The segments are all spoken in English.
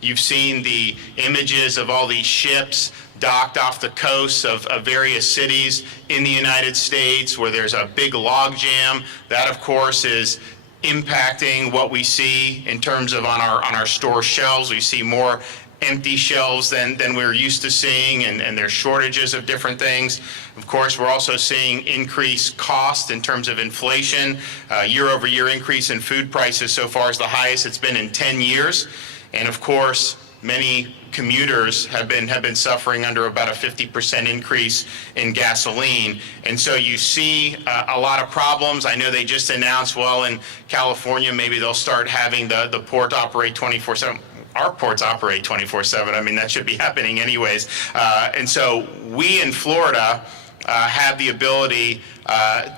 You've seen the images of all these ships docked off the coasts of various cities in the United States where there's a big log jam. That, of course, is impacting what we see in terms of on our store shelves. We see more empty shelves than we're used to seeing, and there's shortages of different things. Of course, we're also seeing increased cost in terms of inflation. Year-over-year increase in food prices so far is the highest it's been in 10 years. And of course, many commuters have been suffering under about a 50% increase in gasoline. And so you see a lot of problems. I know they just announced, well, in California, maybe they'll start having the port operate 24/7. Our ports operate 24/7. I mean, that should be happening anyways. And so we in Florida have the ability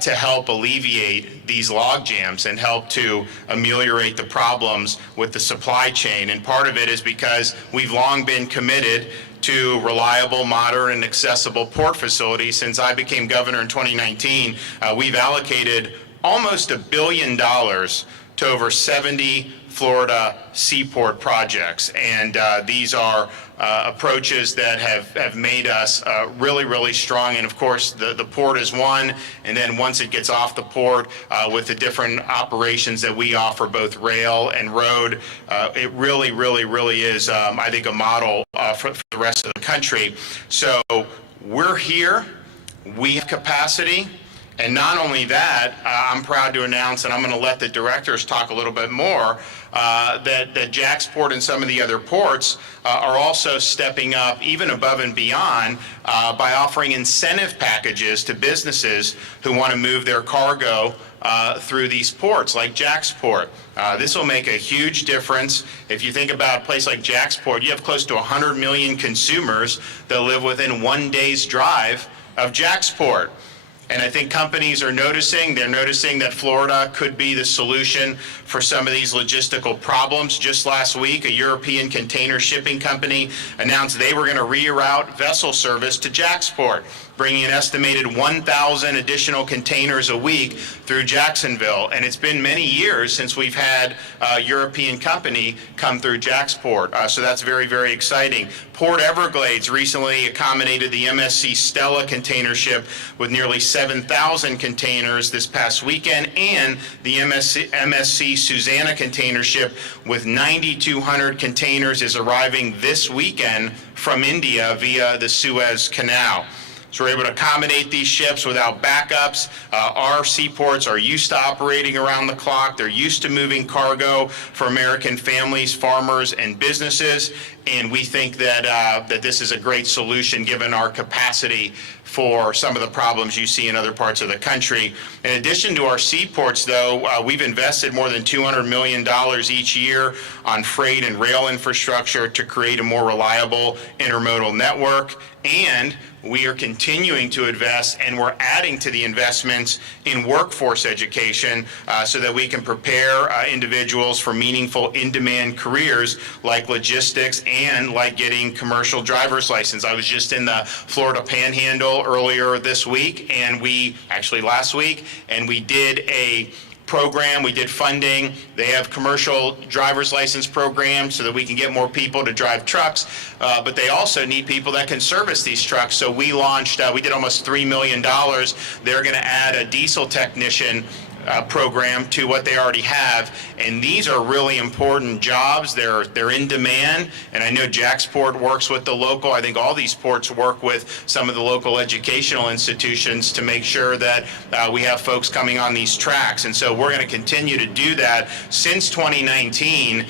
to help alleviate these log jams and help to ameliorate the problems with the supply chain. And part of it is because we've long been committed to reliable, modern, and accessible port facilities. Since I became governor in 2019, we've allocated almost $1 billion to over 70 Florida seaport projects, and these are approaches that have made us really, really strong. And of course, the port is one, and then once it gets off the port with the different operations that we offer, both rail and road, it really, really, really is, I think, a model for the rest of the country. So we're here, we have capacity. And not only that, I'm proud to announce, and I'm going to let the directors talk a little bit more, that JAXPort and some of the other ports are also stepping up even above and beyond by offering incentive packages to businesses who want to move their cargo through these ports like JAXPort. This will make a huge difference. If you think about a place like JAXPort, you have close to 100 million consumers that live within 1 day's drive of JAXPort. And I think companies are noticing, they're noticing that Florida could be the solution for some of these logistical problems. Just last week, a European container shipping company announced they were going to reroute vessel service to JAXPort, bringing an estimated 1,000 additional containers a week through Jacksonville. And it's been many years since we've had a European company come through JAXPort. So that's very, very exciting. Port Everglades recently accommodated the MSC Stella container ship with nearly 7,000 containers this past weekend, and the MSC Susanna container ship with 9,200 containers is arriving this weekend from India via the Suez Canal. So we're able to accommodate these ships without backups. Our seaports are used to operating around the clock. They're used to moving cargo for American families, farmers, and businesses. And we think that this is a great solution given our capacity for some of the problems you see in other parts of the country. In addition to our seaports, though, we've invested more than $200 million each year on freight and rail infrastructure to create a more reliable intermodal network. And we are continuing to invest, and we're adding to the investments in workforce education so that we can prepare individuals for meaningful in-demand careers like logistics and like getting commercial driver's license. I was just in the Florida Panhandle earlier this week, and last week, and we did a program, we did funding. They have commercial driver's license programs so that we can get more people to drive trucks, but they also need people that can service these trucks. So we launched, we did almost $3 million. They're going to add a diesel technician program to what they already have, and these are really important jobs. They're in demand, and I know JAXPort works with the local. I think all these ports work with some of the local educational institutions to make sure that we have folks coming on these tracks, and so we're going to continue to do that. Since 2019,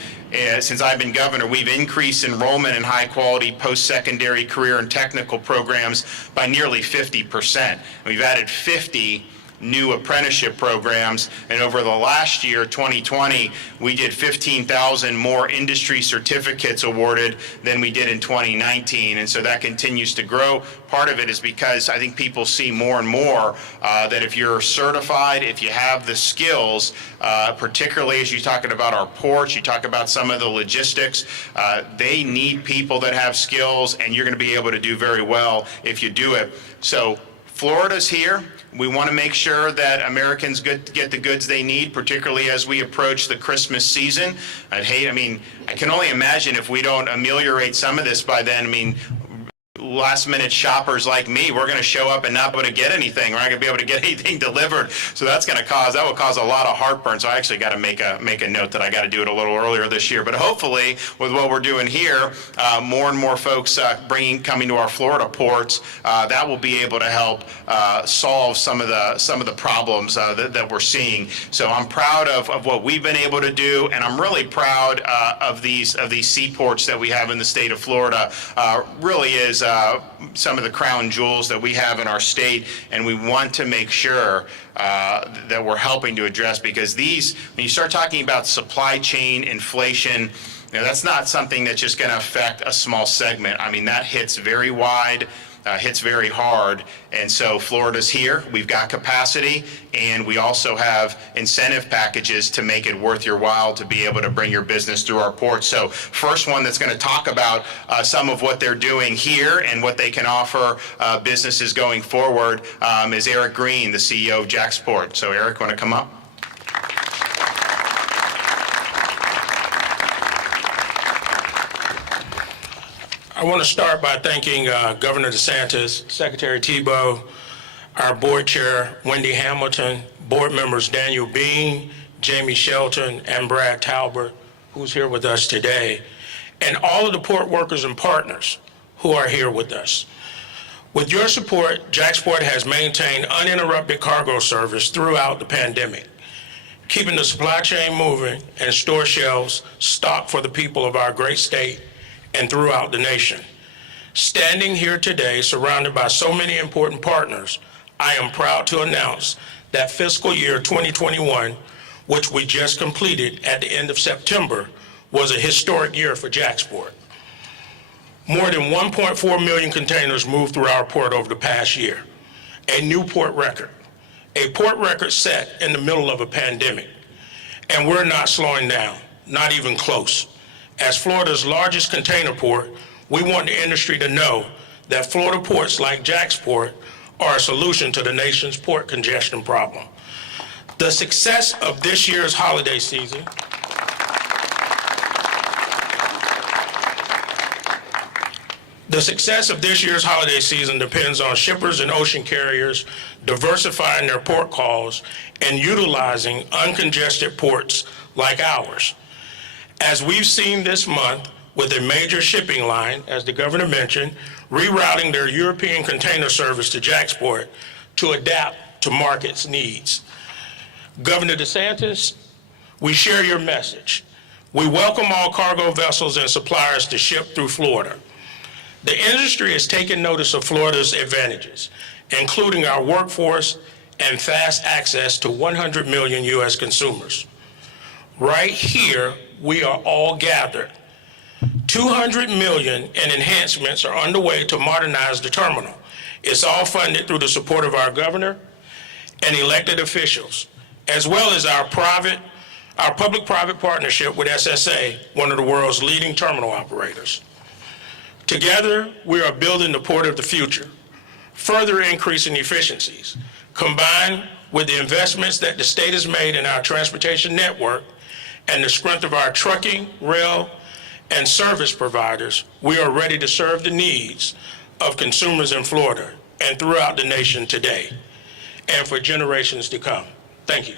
since I've been governor, we've increased enrollment in high-quality post-secondary career and technical programs by nearly 50%. We've added 50 new apprenticeship programs, and over the last year, 2020, we did 15,000 more industry certificates awarded than we did in 2019, and so that continues to grow. Part of it is because I think people see more and more that if you're certified, if you have the skills, particularly as you're talking about our ports, you talk about some of the logistics, they need people that have skills, and you're going to be able to do very well if you do it. So Florida's here. We want to make sure that Americans get the goods they need, particularly as we approach the Christmas season. I can only imagine if we don't ameliorate some of this by then. Last-minute shoppers like me, we're going to show up and not be able to get anything. We're not going to be able to get anything delivered. So that will cause a lot of heartburn. So I actually got to make a note that I got to do it a little earlier this year. But hopefully, with what we're doing here, more and more folks coming to our Florida ports, that will be able to help solve some of the problems that we're seeing. So I'm proud of what we've been able to do, and I'm really proud of these seaports that we have in the state of Florida. Really is some of the crown jewels that we have in our state, and we want to make sure that we're helping to address, because when you start talking about supply chain inflation, that's not something that's just going to affect a small segment. That hits very wide, hits very hard, and so Florida's here. We've got capacity, and we also have incentive packages to make it worth your while to be able to bring your business through our ports. So first one that's going to talk about some of what they're doing here and what they can offer businesses going forward is Eric Green, the CEO of JAXPort. So Eric, want to come up? I want to start by thanking Governor DeSantis, Secretary Tebow, our board chair, Wendy Hamilton, board members Daniel Bean, Jamie Shelton, and Brad Talbert, who's here with us today, and all of the port workers and partners who are here with us. With your support, JAXPort has maintained uninterrupted cargo service throughout the pandemic, keeping the supply chain moving and store shelves stocked for the people of our great state and throughout the nation. Standing here today, surrounded by so many important partners, I am proud to announce that fiscal year 2021, which we just completed at the end of September, was a historic year for JAXPort. More than 1.4 million containers moved through our port over the past year, a new port record set in the middle of a pandemic. And we're not slowing down, not even close. As Florida's largest container port, we want the industry to know that Florida ports like JAXPort are a solution to the nation's port congestion problem. The success of this year's holiday season depends on shippers and ocean carriers diversifying their port calls and utilizing uncongested ports like ours. As we've seen this month with a major shipping line, as the governor mentioned, rerouting their European container service to JAXPort to adapt to market's needs. Governor DeSantis, we share your message. We welcome all cargo vessels and suppliers to ship through Florida. The industry has taken notice of Florida's advantages, including our workforce and fast access to 100 million U.S. consumers. Right here, we are all gathered. $200 million in enhancements are underway to modernize the terminal. It's all funded through the support of our governor and elected officials, as well as our public-private partnership with SSA, one of the world's leading terminal operators. Together, we are building the port of the future, further increasing efficiencies, combined with the investments that the state has made in our transportation network and the strength of our trucking, rail, and service providers. We are ready to serve the needs of consumers in Florida and throughout the nation today and for generations to come. Thank you.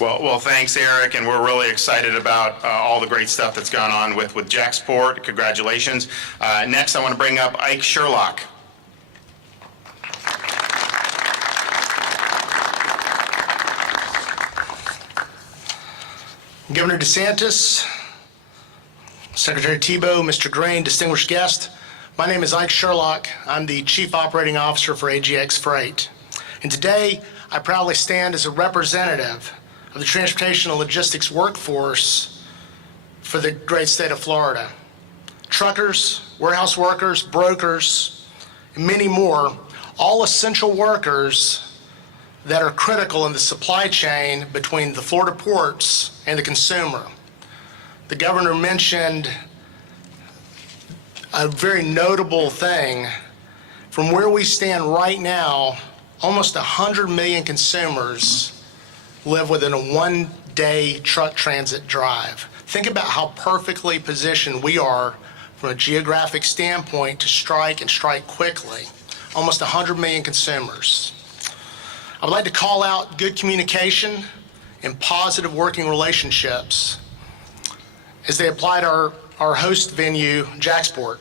Well, thanks, Eric, and we're really excited about all the great stuff that's gone on with JAXPort. Congratulations. Next, I want to bring up Ike Sherlock. Governor DeSantis, Secretary Tebow, Mr. Green, distinguished guest, my name is Ike Sherlock. I'm the Chief Operating Officer for AGX Freight. And today, I proudly stand as a representative of the transportation and logistics workforce for the great state of Florida. Truckers, warehouse workers, brokers, and many more, all essential workers that are critical in the supply chain between the Florida ports and the consumer. the governor mentioned a very notable thing. From where we stand right now, almost 100 million consumers live within a one-day truck transit drive. Think about how perfectly positioned we are from a geographic standpoint to strike and strike quickly. Almost 100 million consumers. I would like to call out good communication and positive working relationships as they apply to our host venue, JAXPort.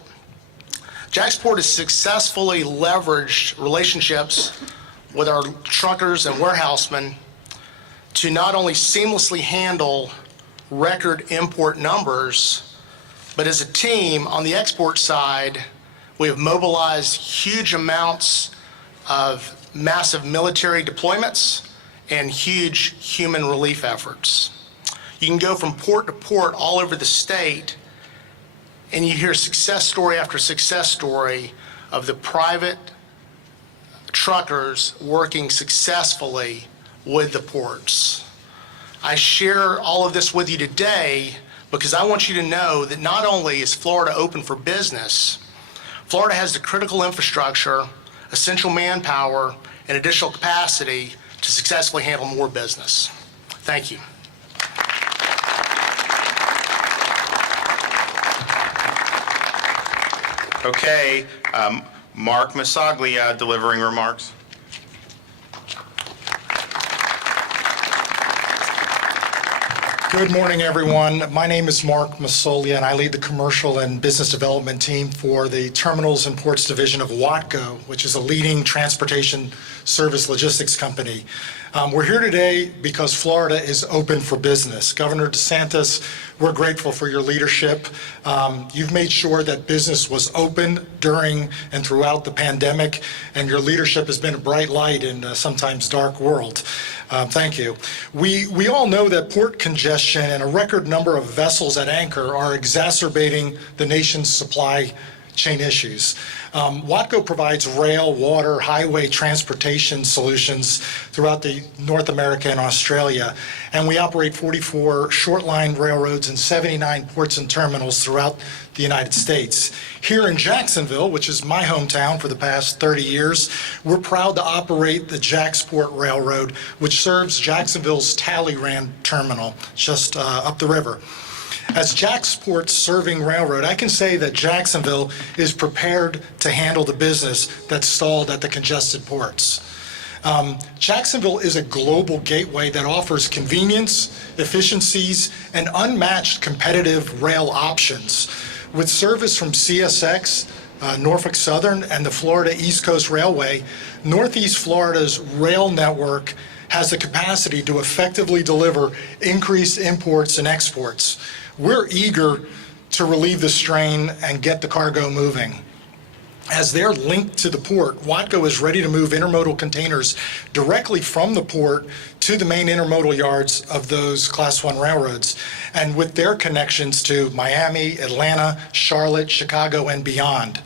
JAXPort has successfully leveraged relationships with our truckers and warehousemen to not only seamlessly handle record import numbers, but as a team on the export side, we have mobilized huge amounts of massive military deployments and huge human relief efforts. You can go from port to port all over the state, and you hear success story after success story of the private truckers working successfully with the ports. I share all of this with you today because I want you to know that not only is Florida open for business, Florida has the critical infrastructure, essential manpower, and additional capacity to successfully handle more business. Thank you. Okay, Mark Masaglia delivering remarks. Good morning, everyone. My name is Mark Masolia, and I lead the commercial and business development team for the Terminals and Ports Division of Watco, which is a leading transportation service logistics company. We're here today because Florida is open for business. Governor DeSantis, we're grateful for your leadership. You've made sure that business was open during and throughout the pandemic, and your leadership has been a bright light in a sometimes dark world. Thank you. We all know that port congestion and a record number of vessels at anchor are exacerbating the nation's supply chain issues. Watco provides rail, water, highway transportation solutions throughout the North America and Australia, and we operate 44 short-line railroads and 79 ports and terminals throughout the United States. Here in Jacksonville, which is my hometown for the past 30 years, we're proud to operate the JAXPort Railroad, which serves Jacksonville's Talleyrand Terminal, just up the river. As JAXPort's serving railroad, I can say that Jacksonville is prepared to handle the business that's stalled at the congested ports. Jacksonville is a global gateway that offers convenience, efficiencies, and unmatched competitive rail options. With service from CSX, Norfolk Southern, and the Florida East Coast Railway, Northeast Florida's rail network has the capacity to effectively deliver increased imports and exports. We're eager to relieve the strain and get the cargo moving. As they're linked to the port, Watco is ready to move intermodal containers directly from the port to the main intermodal yards of those Class 1 railroads, and with their connections to Miami, Atlanta, Charlotte, Chicago, and beyond.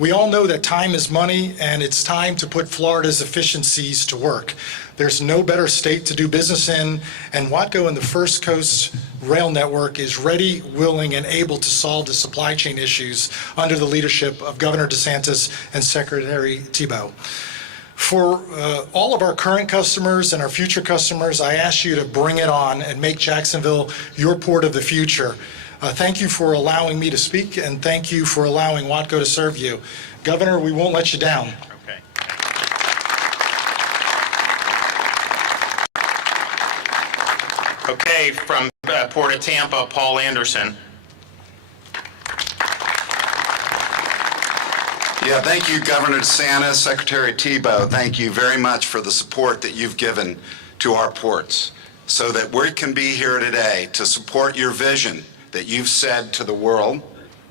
We all know that time is money, and it's time to put Florida's efficiencies to work. There's no better state to do business in, and Watco and the First Coast Rail Network is ready, willing, and able to solve the supply chain issues under the leadership of Governor DeSantis and Secretary Thibault. For all of our current customers and our future customers, I ask you to bring it on and make Jacksonville your port of the future. Thank you for allowing me to speak, and thank you for allowing Watco to serve you. Governor, we won't let you down. Okay. Okay, from Port of Tampa, Paul Anderson. Yeah, thank you, Governor DeSantis, Secretary Thibault. Thank you very much for the support that you've given to our ports so that we can be here today to support your vision that you've said to the world,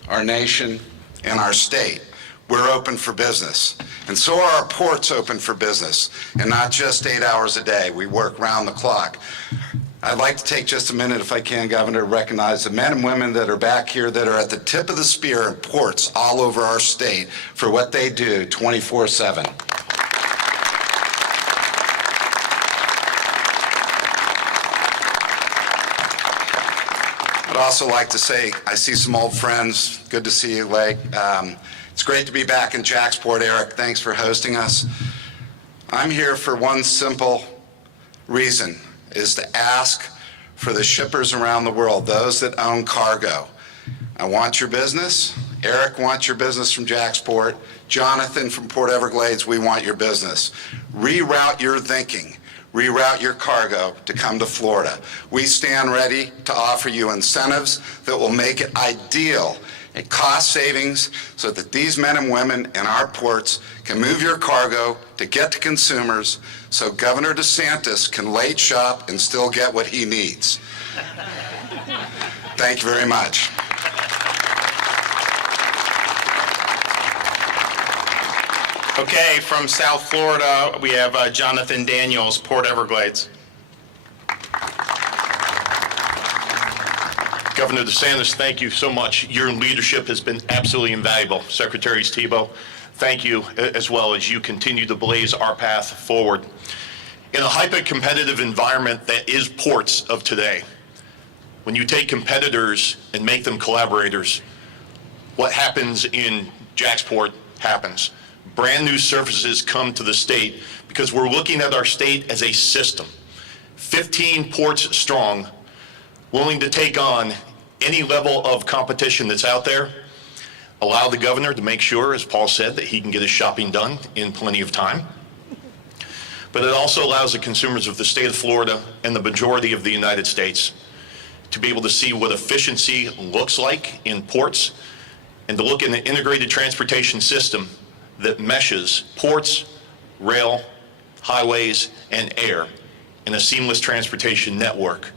our nation, and our state. We're open for business. And so are our ports open for business, and not just 8 hours a day. We work round the clock. I'd like to take just a minute, if I can, Governor, to recognize the men and women that are back here that are at the tip of the spear in ports all over our state for what they do 24/7. I'd I'd also like to say, I see some old friends. Good to see you, Lake. It's great to be back in Jacksport. Eric, thanks for hosting us. I'm here for one simple reason, is to ask for the shippers around the world, those that own cargo. I want your business. Eric wants your business from Jacksport. Jonathan from Port Everglades, we want your business. Reroute your thinking. Reroute your cargo to come to Florida. We stand ready to offer you incentives that will make it ideal and cost savings so that these men and women in our ports can move your cargo to get to consumers so Governor DeSantis can late shop and still get what he needs. Thank you very much. Okay, from South Florida, we have Jonathan Daniels, Port Everglades. Governor DeSantis, thank you so much. Your leadership has been absolutely invaluable. Secretary Tebow, thank you, as well as you continue to blaze our path forward. In a hyper-competitive environment that is ports of today, when you take competitors and make them collaborators, what happens in Jacksport happens. Brand new services come to the state because we're looking at our state as a system. 15 ports strong, willing to take on any level of competition that's out there. Allow the governor to make sure, as Paul said, that he can get his shopping done in plenty of time. But it also allows the consumers of the state of Florida and the majority of the United States to be able to see what efficiency looks like in ports and to look in the integrated transportation system that meshes ports, rail, highways, and air in a seamless transportation network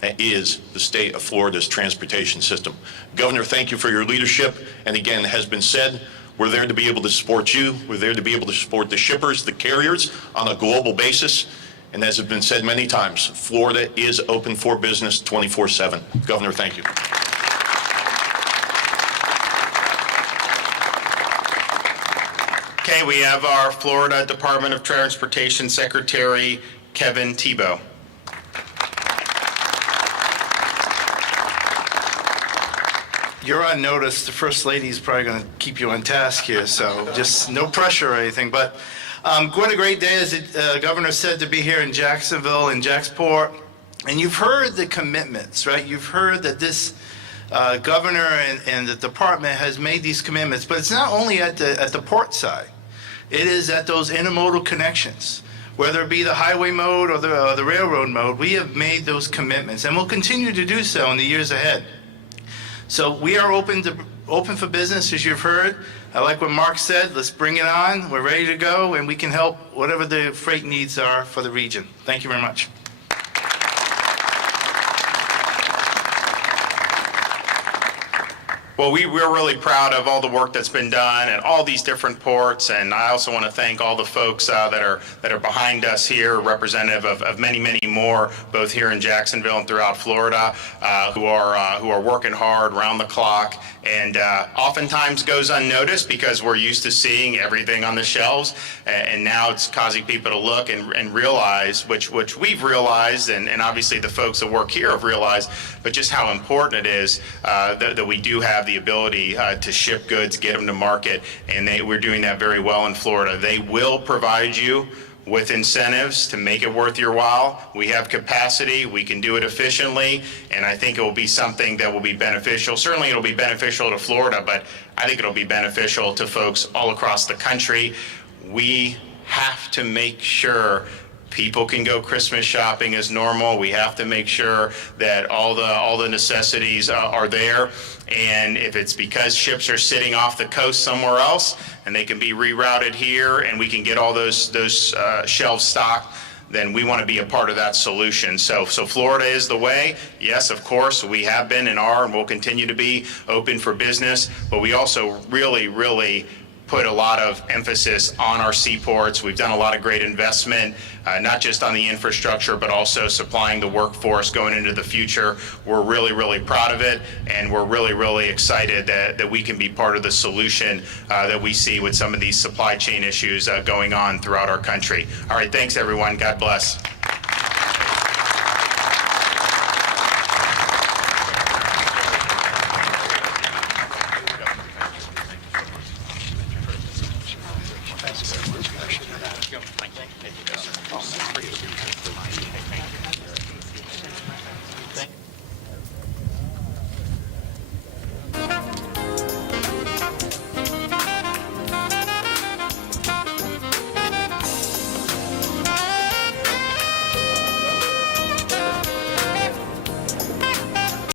that is the state of Florida's transportation system. Governor, thank you for your leadership. And again, has been said, we're there to be able to support you. We're there to be able to support the shippers, the carriers on a global basis. And as has been said many times, Florida is open for business 24/7. Governor, thank you. Okay, we have our Florida Department of Transportation Secretary, Kevin Tebow. You're on notice. The First Lady is probably going to keep you on task here, so just no pressure or anything. But what a great day, as the governor said, to be here in Jacksonville and Jacksport. And you've heard the commitments, right? You've heard that this governor and the department has made these commitments, but it's not only at the port side. It is at those intermodal connections, whether it be the highway mode or the railroad mode. We have made those commitments, and we'll continue to do so in the years ahead. So we are open for business, as you've heard. I like what Mark said. Let's bring it on. We're ready to go, and we can help whatever the freight needs are for the region. Thank you very much. Well, we're really proud of all the work that's been done at all these different ports, and I also want to thank all the folks that are behind us here, representative of many, many more, both here in Jacksonville and throughout Florida, who are working hard around the clock, and oftentimes goes unnoticed because we're used to seeing everything on the shelves, and now it's causing people to look and realize, which we've realized, and obviously the folks that work here have realized, but just how important it is that we do have the ability to ship goods, get them to market, and we're doing that very well in Florida. They will provide you with incentives to make it worth your while. We have capacity, we can do it efficiently, and I think it will be something that will be beneficial. Certainly it'll be beneficial to Florida, but I think it'll be beneficial to folks all across the country. We have to make sure people can go Christmas shopping as normal. We have to make sure that all the necessities are there. And if it's because ships are sitting off the coast somewhere else and they can be rerouted here and we can get all those shelves stocked, then we want to be a part of that solution. So Florida is the way. Yes, of course, we have been and are and will continue to be open for business, but we also really put a lot of emphasis on our seaports. We've done a lot of great investment, not just on the infrastructure, but also supplying the workforce going into the future. We're really proud of it, and we're really excited that we can be part of the solution that we see with some of these supply chain issues going on throughout our country. All right, thanks everyone. God bless.